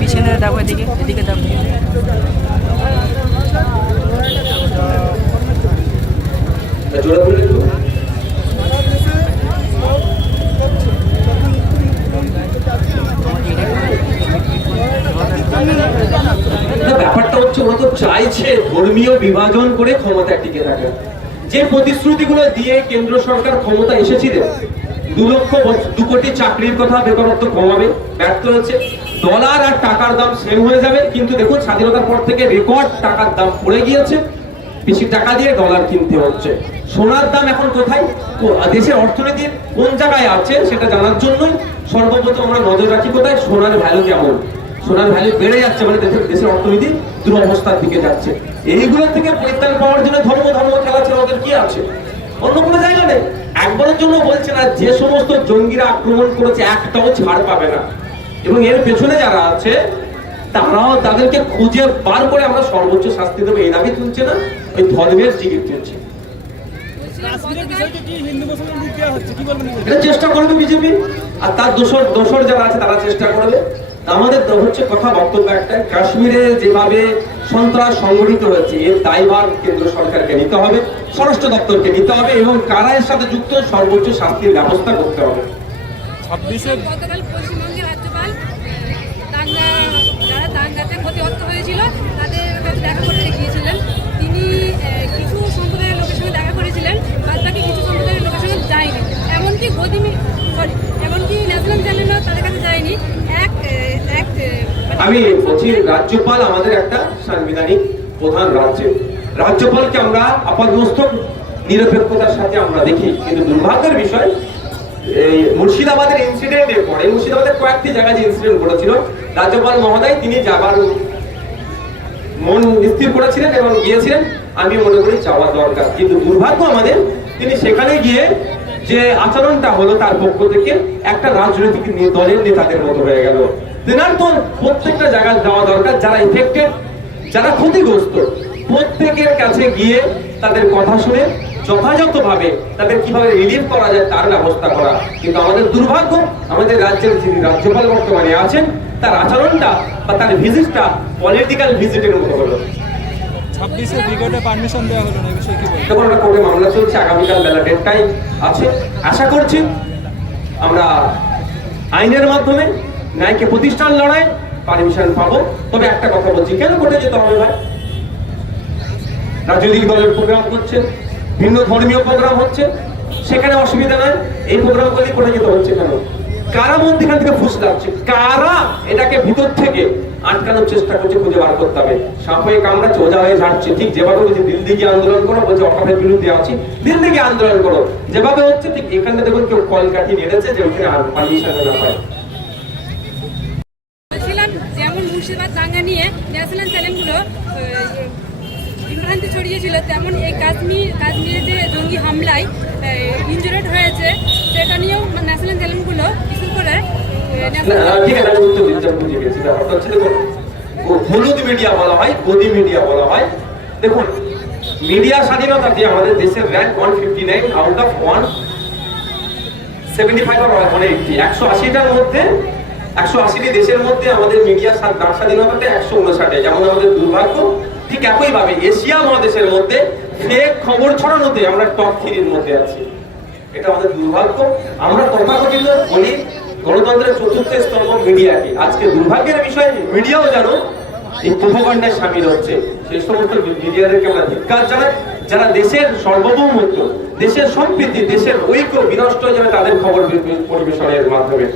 পিছনে দেখো, এদিকে এদিকে দেখো। ব্যাপারটা হচ্ছে চাইছে ধর্মীয় বিভাজন করে ক্ষমতা টিকে যে প্রতিশ্রুতিগুলো দিয়ে কেন্দ্র সরকার ক্ষমতা এসেছিলেন দু লক্ষ দু কোটি চাকরির কথা বেকারত্ব কমাবে। ব্যর্থ হয়েছে ডলার আর টাকার দাম সেম হয়ে যাবে, কিন্তু দেখুন, স্বাধীনতার পর থেকে রেকর্ড টাকার দাম পড়ে গিয়েছে। বেশি টাকা দিয়ে ডলার কিনতে হচ্ছে। সোনার দাম এখন কোথায়? দেশের অর্থনীতির কোন জায়গায় আছে সেটা জানার জন্যই সর্বপ্রথম আমরা নজর রাখি কোথায়? সোনার ভ্যালু কেমন? সোনার ভ্যালু বেড়ে যাচ্ছে মানে দেশের দেশের অর্থনীতি দুরবস্থার দিকে যাচ্ছে। এইগুলোর থেকে পরিত্রাণ পাওয়ার জন্য ধর্ম ধর্ম খেলা ছেড়ে ওদের কি আছে? অন্য কোনো জায়গা নেই। একবারের জন্য বলছে না, যে সমস্ত জঙ্গিরা আক্রমণ করেছে, একটাও ছাড় পাবে না। এবং এর পেছনে যারা আছে, তারাও তাদেরকে খুঁজে বার করে আমরা সর্বোচ্চ শাস্তি দেবো। এই দাবি তুলছে না, ওই ধর্মের জিগির তুলছে। চেষ্টা করবে বিজেপি, আর তার দোষর দোষর যারা আছে, তারা চেষ্টা করবে। আমাদের তো হচ্ছে কথা বক্তব্য একটা কাশ্মীরে যেভাবে সন্ত্রাস সংগঠিত হয়েছে এর দায়ভার কেন্দ্র সরকারকে নিতে হবে স্বরাষ্ট্র দপ্তরকে নিতে হবে এবং কারা এর সাথে যুক্ত সর্বোচ্চ শাস্তির ব্যবস্থা করতে হবে। ছাব্বিশে গতকাল পশ্চিমবঙ্গের রাজ্যপাল দাঙ্গা যারা দাঙ্গাতে ক্ষতিগ্রস্ত হয়েছিল তাদের দেখা করতে গিয়েছিলেন আমি বলছি, রাজ্যপাল আমাদের একটা সাংবিধানিক প্রধান রাজ্য। রাজ্যপালকে আমরা আপাতমস্তক নিরপেক্ষতার সাথে আমরা দেখি, কিন্তু দুর্ভাগ্যের বিষয়, এই মুর্শিদাবাদের ইনসিডেন্টের পরে, মুর্শিদাবাদের কয়েকটি জায়গায় যে ইনসিডেন্ট ঘটেছিল, রাজ্যপাল মহোদয় তিনি যাবার মন স্থির করেছিলেন এবং গিয়েছিলেন। আমি মনে করি যাওয়া দরকার, কিন্তু দুর্ভাগ্য আমাদের, তিনি সেখানে গিয়ে যে আচরণটা হলো তার পক্ষ থেকে একটা রাজনৈতিক দলের নেতাদের মতো হয়ে গেল। তো প্রত্যেকটা জায়গায় যাওয়া দরকার, যারা ইফেক্টেড যারা ক্ষতিগ্রস্ত, প্রত্যেকের কাছে গিয়ে তাদের কথা শুনে যথাযথভাবে তাদের কীভাবে রিলিফ করা যায় তার ব্যবস্থা করা। কিন্তু আমাদের দুর্ভাগ্য, আমাদের রাজ্যের যিনি রাজ্যপাল বর্তমানে আছেন, তার আচরণটা বা তার ভিজিটটা পলিটিক্যাল ভিজিটের মতো হলো। ছাব্বিশে ব্রিগেডে পারমিশন দেওয়া হলো না বিষয়ে কি একটা কোর্টে মামলা চলছে, আগামীকাল বেলা আছে। আশা করছি আমরা আইনের মাধ্যমে ন্যায়কে প্রতিষ্ঠান লড়াই পারমিশন পাবো। তবে একটা কথা বলছি, কেন কোর্টে যেতে হবে ভাই? রাজনৈতিক দলের প্রোগ্রাম হচ্ছে, ভিন্ন ধর্মীয় প্রোগ্রাম হচ্ছে, সেখানে অসুবিধা নয় এই প্রোগ্রাম করলে কোর্টে যেতে হচ্ছে কেন? কারা মধ্যখান থেকে ফুস লাগছে? কারা এটাকে ভিতর থেকে আটকানোর চেষ্টা করছে, খুঁজে বার করতে হবে। সাপে কামড়াচ্ছে, ওজা হয়ে ঝাড়ছে। ঠিক যেভাবে বলছে দিল্লি গিয়ে আন্দোলন করো, বলছে অকাপের বিরুদ্ধে আছি। দিল্লি গিয়ে আন্দোলন করো, যেভাবে হচ্ছে, ঠিক এখানে দেখুন কেউ কল কাঠি নেড়েছে যে ওখানে আর পারমিশন না যেমন মুর্শিদাবাদ দাঙ্গা নিয়ে ন্যাশনাল চ্যানেলগুলো বিভ্রান্তি ছড়িয়েছিল, তেমন এই কাশ্মীর কাশ্মীরে যে জঙ্গি হামলায় ইনজুরেড হয়েছে। একইভাবে এশিয়া মহাদেশের মধ্যে খবর ছড়ানোতে আমরা টপ থ্রির মধ্যে আছি। এটা আমাদের দুর্ভাগ্য। আমরা তথাকথিত বলি গণতন্ত্রের চতুর্থ স্তম্ভ মিডিয়াকে। আজকে দুর্ভাগ্যের বিষয়, মিডিয়াও জানো, এই প্রভাকাণ্ডায় সামিল হচ্ছে। সেই সমস্ত মিডিয়াদেরকে আমরা ধিক্কার জানাই। যারা দেশের সর্বভৌমত্ব, দেশের সম্প্রীতি, দেশের ঐক্য বিনষ্ট হয়ে যাবে তাদের খবর পরিবেশনের মাধ্যমে